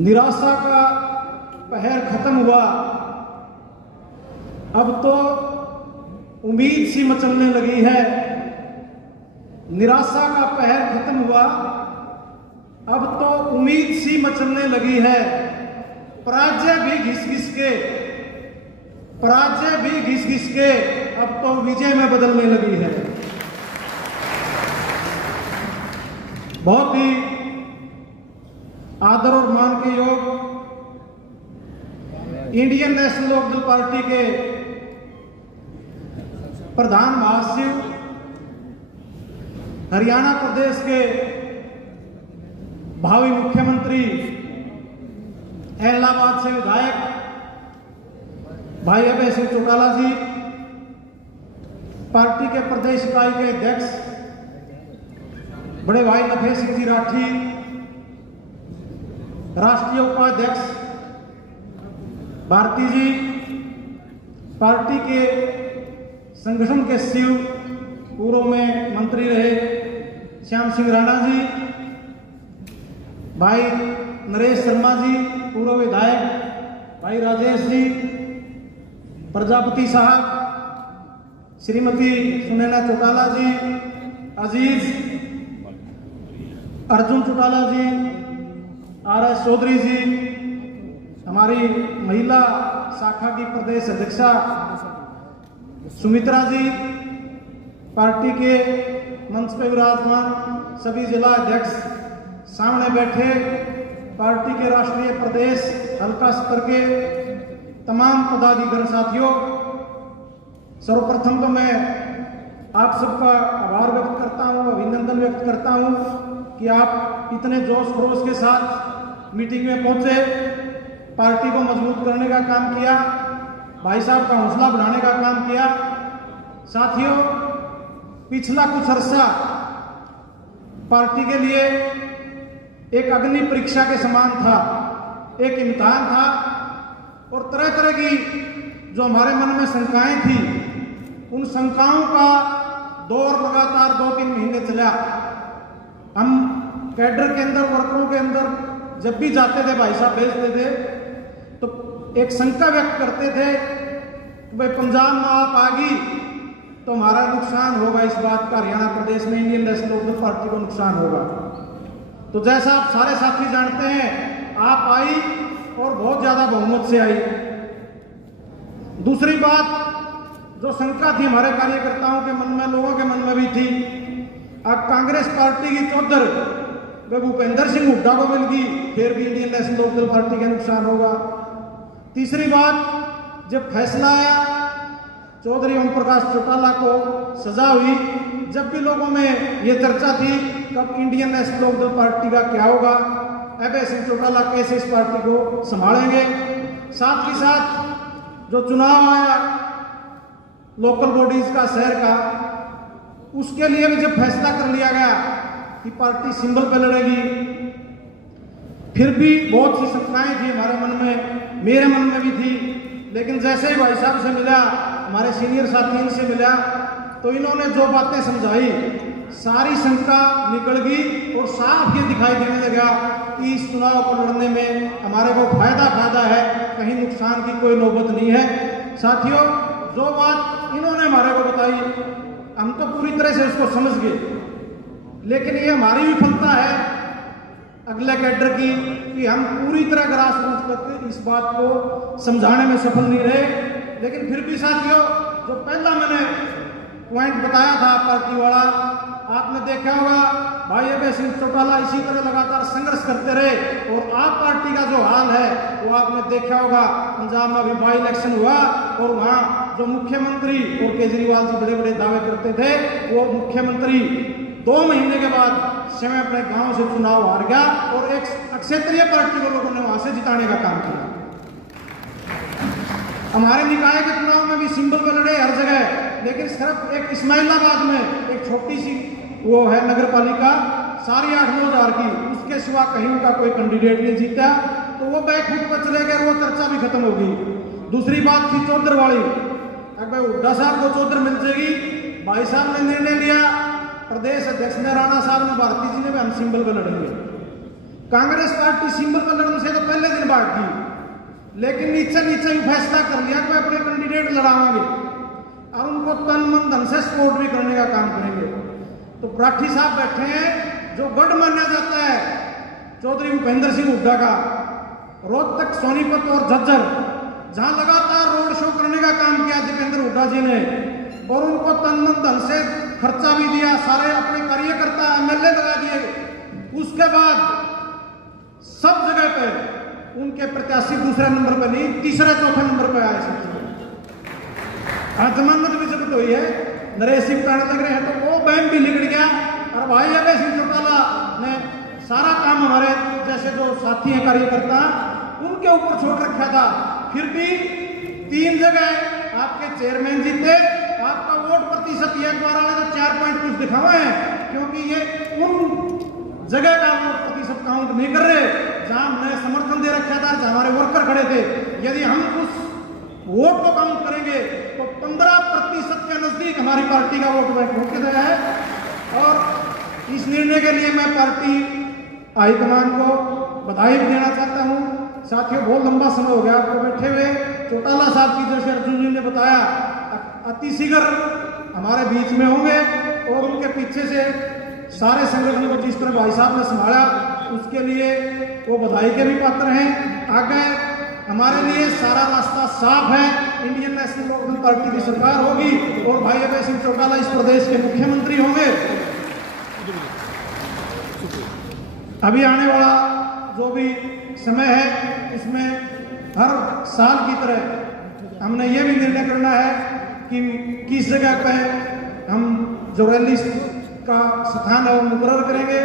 निराशा का पहर खत्म हुआ, अब तो उम्मीद सी मचलने लगी है। निराशा का पहर खत्म हुआ, अब तो उम्मीद सी मचलने लगी है। पराजय भी घिस घिस के अब तो विजय में बदलने लगी है। बहुत ही आदर और मान के योग इंडियन नेशनल लोकदल पार्टी के प्रधान महासचिव, हरियाणा प्रदेश के भावी मुख्यमंत्री, इलाहाबाद से विधायक भाई अभय सिंह चौटाला जी, पार्टी के प्रदेश इकाई के अध्यक्ष बड़े भाई नफे सिंह जी राठी, राष्ट्रीय उपाध्यक्ष भारती जी, पार्टी के संगठन के सचिव पूर्व में मंत्री रहे श्याम सिंह राणा जी, भाई नरेश शर्मा जी पूर्व विधायक, भाई राजेश जी, प्रजापति साहब, श्रीमती सुनैना चौटाला जी, अजीज अर्जुन चौटाला जी, RS चौधरी जी, हमारी महिला शाखा की प्रदेश अध्यक्षा सुमित्रा जी, पार्टी के मंच पर विराजमान सभी जिला अध्यक्ष, सामने बैठे पार्टी के राष्ट्रीय प्रदेश हल्का स्तर के तमाम पदाधिकारी साथियों, सर्वप्रथम तो मैं आप सबका आभार व्यक्त करता हूं, अभिनंदन व्यक्त करता हूं कि आप इतने जोश खरोश के साथ मीटिंग में पहुंचे, पार्टी को मजबूत करने का काम किया, भाई साहब का हौसला बढ़ाने का काम किया। साथियों, पिछला कुछ अरसा पार्टी के लिए एक अग्नि परीक्षा के समान था, एक इम्तिहान था और तरह तरह की जो हमारे मन में शंकाएं थी, उन शंकाओं का दौर लगातार 2-3 महीने चला। हम कैडर के अंदर, वर्करों के अंदर जब भी जाते थे, भाई साहब भेजते थे, तो एक शंका व्यक्त करते थे कि भाई पंजाब में आप आ गई तो हमारा नुकसान होगा, इस बात का हरियाणा प्रदेश में इंडियन नेशनल लोकदल पार्टी को नुकसान होगा। तो जैसा आप सारे साथी जानते हैं, आप आई और बहुत ज्यादा बहुमत से आई। दूसरी बात, जो शंका थी हमारे कार्यकर्ताओं के मन में, लोगों के मन में भी थी, अब कांग्रेस पार्टी की चौधर भूपेंद्र सिंह हुड्डा को मिल गई, फिर भी इंडियन नेशनल लोकदल पार्टी का नुकसान होगा। तीसरी बात, जब फैसला आया चौधरी ओम प्रकाश चौटाला को सजा हुई, जब भी लोगों में ये चर्चा थी कब इंडियन नेशनल लोकदल पार्टी का क्या होगा, अभय सिंह चौटाला कैसे इस पार्टी को संभालेंगे। साथ ही साथ जो चुनाव आया लोकल बॉडीज का, शहर का, उसके लिए भी जब फैसला कर लिया गया कि पार्टी सिंबल पे लड़ेगी, फिर भी बहुत सी शंकाएं थी हमारे मन में, मेरे मन में भी थी। लेकिन जैसे ही भाई साहब से मिला, हमारे सीनियर साथी इनसे मिला, तो इन्होंने जो बातें समझाई, सारी शंका निकल गई और साफ ये दिखाई देने लगा कि इस चुनाव को लड़ने में हमारे को फायदा है, कहीं नुकसान की कोई नौबत नहीं है। साथियों, जो बात इन्होंने हमारे को बताई, हम तो पूरी तरह से उसको समझ गए, लेकिन ये हमारी विफलता है अगले कैडर की कि हम पूरी तरह ग्रास रूट तक इस बात को समझाने में सफल नहीं रहे। लेकिन फिर भी साथियों, जो पहला मैंने पॉइंट बताया था पार्टी वाला, आपने देखा होगा भाई अभय सिंह चौटाला इसी तरह लगातार संघर्ष करते रहे और आप पार्टी का जो हाल है वो आपने देखा होगा। पंजाब में अभी बाई इलेक्शन हुआ और वहां जो मुख्यमंत्री और केजरीवाल जी बड़े बड़े दावे करते थे, वो मुख्यमंत्री 2 महीने के बाद स्वयं अपने गांव से चुनाव हार गया और एक क्षेत्रीय पार्टी को लोगों ने वहां से जिताने का काम किया। हमारे निकाय के चुनाव में भी सिंबल पर लड़े हर जगह, लेकिन सिर्फ एक इस्माइलाबाद में एक छोटी सी वो है नगर पालिका 8.5-9 हज़ार की, उसके सिवा कहीं उनका कोई कैंडिडेट नहीं जीता, तो वो बैकफुट पर चले गए, वो चर्चा भी खत्म हो गई। दूसरी बात थी चौधर वाली, अगर हुड्डा साहब को चौधर मिल जाएगी, भाई साहब ने निर्णय लिया, प्रदेश अध्यक्ष ने, राणा साहब ने, भारती जी ने भी हम सिंबल पर लड़ेंगे। कांग्रेस पार्टी सिंबल पर लड़ने से तो पहले दिन बात की, लेकिन नीचे नीचे ही फैसला कर लिया कि अपने कैंडिडेट लड़ावांगे और उनको तन मन धन से सपोर्ट भी करने का काम करेंगे। तो राठी साहब बैठे हैं, जो गढ़ माना जाता है चौधरी भूपेंद्र सिंह हुड्डा का, रोहतक, सोनीपत और झज्जर, जहां लगातार रोड शो करने का काम किया दीपेंद्र हुड्डा जी ने और उनको तन मन धन से खर्चा भी दिया, सारे अपने कार्यकर्ता एमएलए लगा दिए। उसके बाद सब जगह पे उनके प्रत्याशी दूसरे नंबर पर नहीं, तीसरे चौथे नंबर पर आए सकते। आज जमानत भी जब्त हुई है, नरेश सिंह ताने लग रहे हैं, तो वो बैन भी लिगड़ गया और भाई अभय सिंह चौटाला ने सारा काम हमारे जैसे जो साथी हैं कार्यकर्ता उनके ऊपर छोड़ रखा था। फिर भी 3 जगह आपके चेयरमैन जीते, आपका वोट प्रतिशत ये द्वारा ने तो 4 पॉइंट कुछ दिखावा है, क्योंकि ये उन जगह का वोट प्रतिशत काउंट नहीं कर रहे जहां हमने समर्थन दे रखा था, जहां हमारे वर्कर खड़े थे। यदि हम उस वोट को काउंट करेंगे तो 15% के नजदीक हमारी पार्टी का वोट बैंक हो गया है। और इस निर्णय के लिए मैं पार्टी हाईकमान को बधाई देना चाहता हूं। साथियों, बहुत लंबा समय हो गया आपको बैठे हुए। चौटाला साहब की, जैसे अर्जुन जी ने बताया, अतिशीघ्र हमारे बीच में होंगे और उनके पीछे से सारे संगठन को जिस तरह भाई साहब ने संभाला उसके लिए वो बधाई के भी पात्र हैं। आगे हमारे लिए सारा रास्ता साफ है, इंडियन नेशनल लोकदल पार्टी की सरकार होगी और भाई अभय सिंह चौटाला इस प्रदेश के मुख्यमंत्री होंगे। अभी आने वाला जो भी समय है इसमें हर साल की तरह हमने ये भी निर्णय करना है कि किस जगह पे हम जो रैली का स्थान है वो मुकर्रर करेंगे।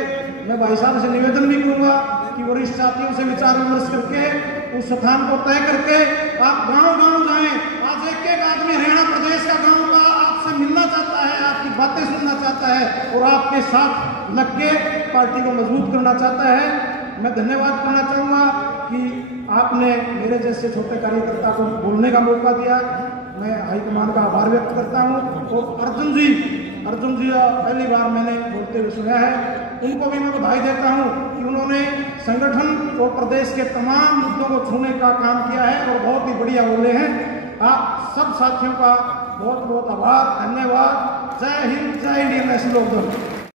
मैं भाई साहब से निवेदन भी करूंगा कि वरिष्ठ साथियों से विचार विमर्श करके उस स्थान को तय करके आप गांव-गांव जाएं। आज एक आदमी हरियाणा प्रदेश का गांव का आपसे मिलना चाहता है, आपकी बातें सुनना चाहता है और आपके साथ लग के पार्टी को मजबूत करना चाहता है। मैं धन्यवाद करना चाहूंगा कि आपने मेरे जैसे छोटे कार्यकर्ता को बोलने का मौका दिया। मैं हाईकमान का आभार व्यक्त करता हूं। और अर्जुन जी पहली बार मैंने बोलते हुए सुना है, उनको भी मैं बधाई देता हूं कि उन्होंने संगठन और प्रदेश के तमाम मुद्दों को छूने का काम किया है और बहुत ही बढ़िया बोले हैं। आप सब साथियों का बहुत बहुत आभार, धन्यवाद। जय हिंद, जय इंडियन नेशनल लोकदल।